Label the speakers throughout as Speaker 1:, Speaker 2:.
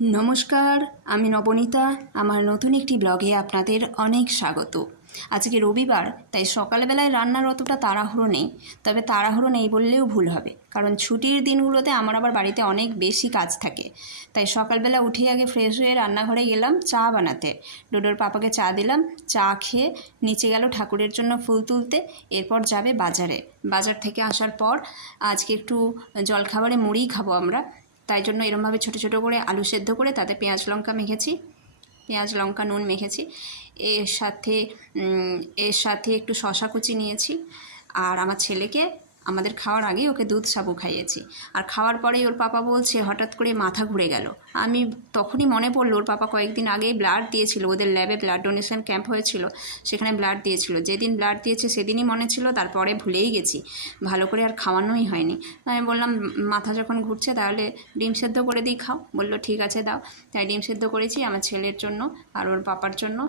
Speaker 1: নমস্কার, আমি নবনীতা। আমার নতুন একটি ব্লগে আপনাদের অনেক স্বাগত। আজকে রবিবার, তাই সকালবেলায় রান্নার অতটা তাড়াহুড়ো নেই। তবে তাড়াহুড়ো নেই বললেও ভুল হবে, কারণ ছুটির দিনগুলোতে আমার আবার বাড়িতে অনেক বেশি কাজ থাকে। তাই সকালবেলা উঠে আগে ফ্রেশ হয়ে রান্নাঘরে গেলাম, চা বানাতে। ডোডোর পাপাকে চা দিলাম, চা খেয়ে নিচে গেল ঠাকুরের জন্য ফুল তুলতে, এরপর যাবে বাজারে। বাজার থেকে আসার পর আজকে একটু জলখাবারে মুড়ি খাব আমরা। তাই জন্য এরমভাবে ছোটো ছোটো করে আলু সেদ্ধ করে তাতে পেঁয়াজ লঙ্কা মেখেছি। পেঁয়াজ, লঙ্কা, নুন মেখেছি। এর সাথে এর সাথে একটু শশা কুচি নিয়েছি। আর আমার ছেলেকে আমাদের খাওয়ার আগেই ওকে দুধ সাবু খাইয়েছি। আর খাওয়ার পরেই ওর পাপা বলছে, হঠাৎ করে মাথা ঘুরে গেল। আমি তখনই মনে পড়ল, ওর পাপা কয়েকদিন আগেই ব্লাড দিয়েছিল, ওদের ল্যাবে ব্লাড ডোনেশন ক্যাম্প হয়েছিল, সেখানে ব্লাড দিয়েছিল। যেদিন ব্লাড দিয়েছে সেদিনই মনে ছিল, তারপরে ভুলেই গেছি। ভালো করে আর খাওয়ানোই হয়নি। আমি বললাম মাথা যখন ঘুরছে তাহলে ডিম সেদ্ধ করে দিই, খাও। বলল, ঠিক আছে, দাও। তাই ডিম সেদ্ধ করেছি আমার ছেলের জন্য আর ওর পাপার জন্য।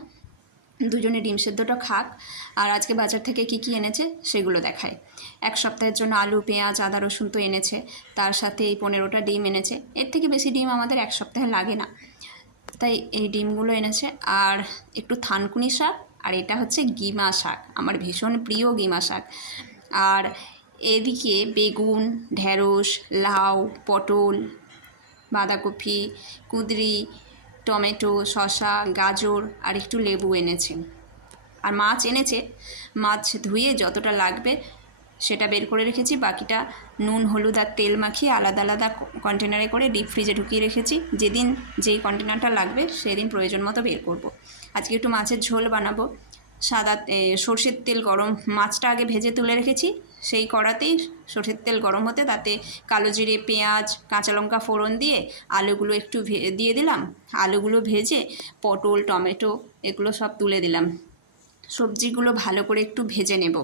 Speaker 1: দুজনে ডিম সেদ্ধটা খাক। আর আজকে বাজার থেকে কি কি এনেছে সেগুলো দেখায় এক সপ্তাহের জন্য আলু, পেঁয়াজ, আদা, রসুন তো এনেছে। তার সাথে এই পনেরোটা ডিম এনেছে। এর থেকে বেশি ডিম আমাদের এক সপ্তাহে লাগে না। তাই এই ডিমগুলো এনেছে। আর একটু থানকুনি শাক আর এটা হচ্ছে গিমা শাক। আমার ভীষণ প্রিয় গিমা শাক। আর এদিকে বেগুন ঢ্যাঁড়স লাউ, পটল, বাঁধাকপি, কুঁদরি টমেটো, শসা, গাজর আর একটু লেবু এনেছে আর মাছ এনেছে, মাছ ধুয়ে যতটা লাগবে সেটা বের করে রেখেছি, বাকিটা নুন, হলুদ আর তেল মাখিয়ে আলাদা আলাদা কন্টেনারে করে ডিপ ফ্রিজে ঢুকিয়ে রেখেছি যেদিন যেই কন্টেনারটা লাগবে সেদিন প্রয়োজন মতো বের করব। আজকে একটু মাছের ঝোল বানাবো সাদা সর্ষের তেল গরম মাছটা আগে ভেজে তুলে রেখেছি। সেই কড়াতেই সর্ষের তেল গরম হতে তাতে কালো জিরে, পেঁয়াজ, কাঁচা লঙ্কা ফোড়ন দিয়ে আলুগুলো একটু দিয়ে দিলাম। আলুগুলো ভেজে পটল, টমেটো এগুলো সব তুলে দিলাম। সবজিগুলো ভালো করে একটু ভেজে নেব।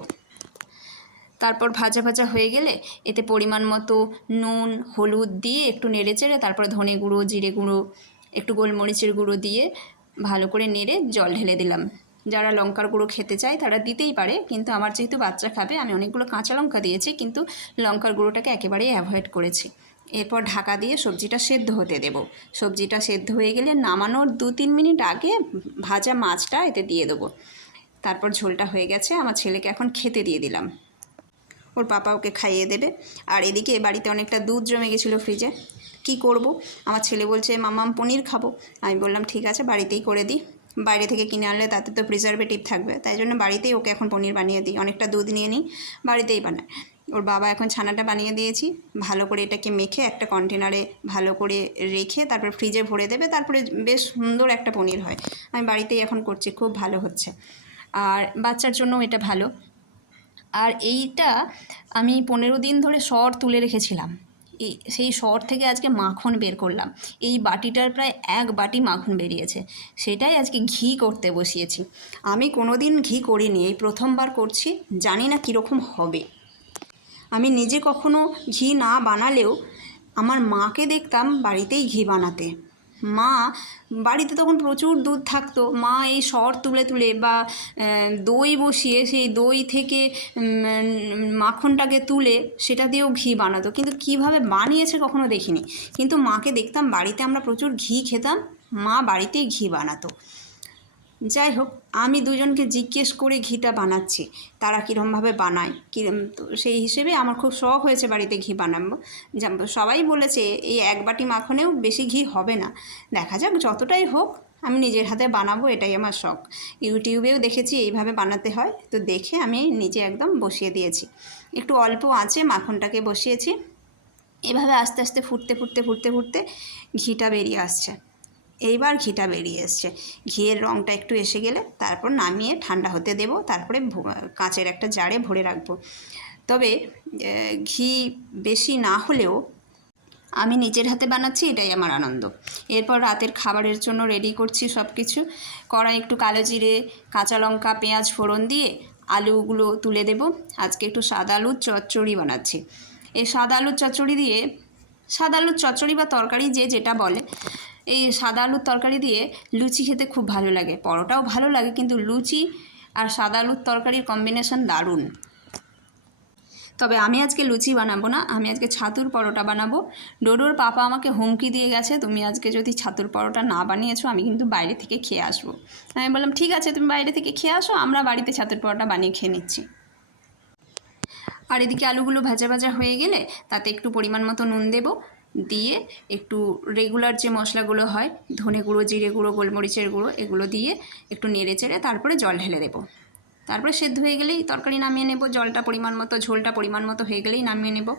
Speaker 1: তারপর ভাজা ভাজা হয়ে গেলে এতে পরিমাণ মতো নুন, হলুদ দিয়ে একটু নেড়ে চেড়ে তারপর ধনে গুঁড়ো, জিরে গুঁড়ো, একটু গোলমরিচের গুঁড়ো দিয়ে ভালো করে নেড়ে জল ঢেলে দিলাম। যারা লঙ্কার গুঁড়ো খেতে চায় তারা দিতেই পারে, কিন্তু আমার যেহেতু বাচ্চা খাবে, আমি অনেকগুলো কাঁচা লঙ্কা দিয়েছি, কিন্তু লঙ্কার গুঁড়োটাকে একেবারেই অ্যাভয়েড করেছি। এরপর ঢাকা দিয়ে সবজিটা সেদ্ধ হতে দেব। সবজিটা সেদ্ধ হয়ে গেলে নামানোর দু তিন মিনিট আগে ভাজা মাছটা এতে দিয়ে দেবো। তারপর ঝোলটা হয়ে গেছে, আমার ছেলেকে এখন খেতে দিয়ে দিলাম। ওর পাপা ওকে খাইয়ে দেবে। আর এদিকে বাড়িতে অনেকটা দুধ জমে গেছিল ফ্রিজে। কি করব? আমার ছেলে বলছে, মামাম পনির খাব। আমি বললাম, ঠিক আছে, বাড়িতেই করে দিই। বাইরে থেকে কিনে আনলে তাতে তো প্রিজারভেটিভ থাকবে। তাই জন্য বাড়িতেই ওকে এখন পনির বানিয়ে দিই। অনেকটা দুধ নিয়ে নিই, বাড়িতেই বানায় ওর বাবা এখন ছানাটা বানিয়ে দিয়েছি। ভালো করে এটাকে মেখে একটা কন্টেনারে ভালো করে রেখে তারপর ফ্রিজে ভরে দেবে। তারপরে বেশ সুন্দর একটা পনির হয়। আমি বাড়িতেই এখন করছি, খুব ভালো হচ্ছে। আর বাচ্চার জন্য এটা ভালো। আর এইটা আমি পনেরো দিন ধরে সর তুলে রেখেছিলাম। সেই সর থেকে আজকে মাখন বের করলাম। এই বাটিটার প্রায় এক বাটি মাখন বেরিয়েছে। সেটাই আজকে ঘি করতে বসিয়েছি। আমি কোনো দিন ঘি করিনি, এই প্রথমবার করছি, জানি না কীরকম হবে। আমি নিজে কখনো ঘি না বানালেও আমার মাকে দেখতাম বাড়িতেই ঘি বানাতে। মা, বাড়িতে তখন প্রচুর দুধ থাকতো। মা এই সর তুলে তুলে বা দই বসিয়ে সেই দই থেকে মাখনটাকে তুলে সেটা দিয়েও ঘি বানাতো। কিন্তু কীভাবে বানিয়েছে কখনো দেখিনি। কিন্তু মাকে দেখতাম বাড়িতে আমরা প্রচুর ঘি খেতাম, মা বাড়িতেই ঘি বানাতো। যাই হোক আমি দুজনকে জিজ্ঞেস করে ঘিটা বানাচ্ছি। তারা কীরমভাবে বানায়, কীরম, তো সেই হিসেবে আমার খুব শখ হয়েছে বাড়িতে ঘি বানাবো। সবাই বলেছে, এই এক বাটি মাখনেও বেশি ঘি হবে না। দেখা যাক, যতটাই হোক, আমি নিজের হাতে বানাবো, এটাই আমার শখ। ইউটিউবেও দেখেছি, এইভাবে বানাতে হয়। তো দেখে আমি নিজে একদম বসিয়ে দিয়েছি। একটু অল্প আঁচে মাখনটাকে বসিয়েছি। এভাবে আস্তে আস্তে ফুটতে ফুটতে ফুটতে ফুটতে ঘিটা বেরিয়ে আসছে। এইবার ঘিটা বেরিয়ে এসছে। ঘিয়ের রঙটা একটু এসে গেলে তারপর নামিয়ে ঠান্ডা হতে দেব, তারপরে কাঁচের একটা জারে ভরে রাখব। তবে ঘি বেশি না হলেও আমি নিজের হাতে বানাচ্ছি, এটাই আমার আনন্দ। এরপর রাতের খাবারের জন্য রেডি করছি সব কিছু কড়াই একটু কালো জিরে, কাঁচা লঙ্কা, পেঁয়াজ ফোড়ন দিয়ে আলুগুলো তুলে দেব। আজকে একটু সাদা আলুর চচ্চড়ি বানাচ্ছি। এই সাদা আলুর চচ্চড়ি দিয়ে সাদা আলুর চচ্চড়ি বা তরকারি যে যেটা বলে এই সাদা আলুর তরকারি দিয়ে লুচি খেতে খুব ভালো লাগে। পরোটাও ভালো লাগে, কিন্তু লুচি আর সাদা আলুর তরকারির কম্বিনেশন দারুণ। তবে আমি আজকে লুচি বানাবো না, আমি আজকে ছাতুর পরোটা বানাবো। ডোডোর পাপা আমাকে হুমকি দিয়ে গেছে, তুমি আজকে যদি ছাতুর পরোটা না বানিয়েছো, আমি কিন্তু বাইরে থেকে খেয়ে আসব। আমি বললাম, ঠিক আছে, তুমি বাইরে থেকে খেয়ে আসো, আমরা বাড়িতে ছাতুর পরোটা বানিয়ে খেয়ে নিচ্ছি। আর এদিকে আলুগুলো ভাজা ভাজা হয়ে গেলে তাতে একটু পরিমাণ মতো নুন দেব। দিয়ে একটু রেগুলার যে মশলাগুলো হয়, ধনে গুঁড়ো, জিরে গুঁড়ো, গোলমরিচের গুঁড়ো, এগুলো দিয়ে একটু নেড়ে চেড়ে তারপরে জল ঢেলে দেবো। তারপরে সেদ্ধ হয়ে গেলেই তরকারি নামিয়ে নেব, জলটা পরিমাণ মতো, ঝোলটা পরিমাণ মতো হয়ে গেলেই নামিয়ে নেব।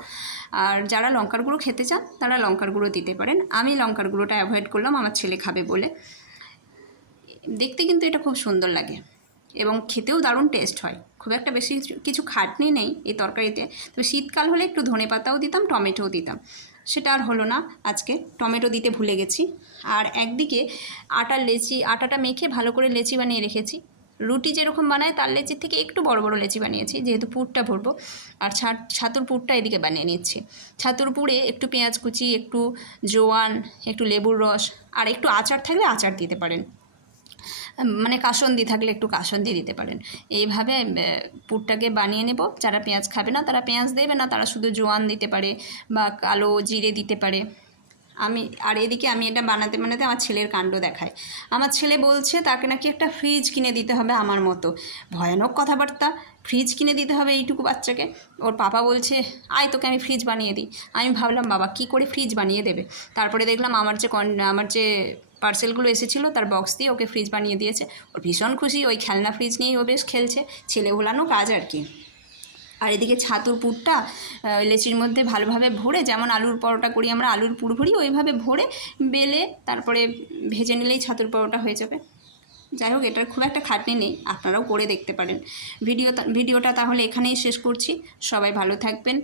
Speaker 1: আর যারা লঙ্কার গুঁড়ো খেতে চান, তারা লঙ্কার গুঁড়ো দিতে পারেন। আমি লঙ্কার গুঁড়োটা অ্যাভয়েড করলাম, আমার ছেলে খাবে বলে। দেখতে কিন্তু এটা খুব সুন্দর লাগে এবং খেতেও দারুণ টেস্ট হয়। খুব একটা বেশি কিছু- খাটনি নেই এই তরকারিতে। তো শীতকাল হলে একটু ধনে পাতাও দিতাম, টমেটোও দিতাম। সেটা আর হলো না। আজকে টমেটো দিতে ভুলে গেছি। আর একদিকে আটার লেচি, আটাটা মেখে ভালো করে লেচি বানিয়ে রেখেছি। রুটি যেরকম বানায়, তার লেচির থেকে একটু বড় বড় লেচি বানিয়েছি, যেহেতু পুরটা ভরবো। আর ছাতুর পুরটা এদিকে বানিয়ে নিচ্ছি। ছাতুর পুরে একটু পেঁয়াজ কুচি, একটু জোয়ান, একটু লেবুর রস, আর একটু আচার থাকলে আচার দিতে পারেন। মানে কাসন্দি থাকলে একটু কাসন্দি দিতে পারেন। এইভাবে পুরটাকে বানিয়ে নেব। যারা পেঁয়াজ খাবে না, তারা পেঁয়াজ দেবে না, তারা শুধু জোয়ান দিতে পারে বা কালো জিরে দিতে পারে। আমি, আর এদিকে আমি এটা বানাতে বানাতে আমার ছেলের কাণ্ড দেখায়। আমার ছেলে বলছে, তাকে নাকি একটা ফ্রিজ কিনে দিতে হবে আমার মতো। ভয়ানক কথাবার্তা। ফ্রিজ কিনে দিতে হবে এইটুকু বাচ্চাকে। ওর পাপা বলছে, আয় তোকে আমি ফ্রিজ বানিয়ে দিই। আমি ভাবলাম, বাবা, কি করে ফ্রিজ বানিয়ে দেবে? তারপরে দেখলাম, আমার যে কন আমার যে পার্সেলগুলো এসেছিল, তার বক্স দিয়ে ওকে ফ্রিজ বানিয়ে দিয়েছে। ওর ভীষণ খুশি, ওই খেলনা ফ্রিজ নিয়েই ও বেশ খেলছে, ছেলে ভোলানো কাজ আর কি। আর এদিকে ছাতুর পুরটা লেচির মধ্যে ভালোভাবে ভরে, যেমন আলুর পরোটা করি আমরা, আলুর পুর ভরি, ওইভাবে ভরে বেলে তারপরে ভেজে নিলেই ছাতুর পরোটা হয়ে যাবে। যাই হোক, এটার খুব একটা খাটনি নেই, আপনারাও করে দেখতে পারেন। ভিডিও ভিডিওটা তাহলে এখানেই শেষ করছি। সবাই ভালো থাকবেন,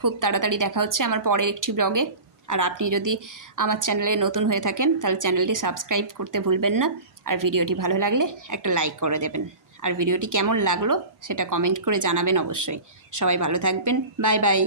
Speaker 1: খুব তাড়াতাড়ি দেখা হচ্ছে আমার পরের একটি ব্লগে আর আপনি যদি আমার চ্যানেলে নতুন হয়ে থাকেন, তাহলে চ্যানেলটি সাবস্ক্রাইব করতে ভুলবেন না। আর ভিডিওটি ভালো লাগলে একটা লাইক করে দেবেন। আর ভিডিওটি কেমন লাগল, সেটা কমেন্ট করে জানাবেন অবশ্যই। সবাই ভালো থাকবেন। Bye bye.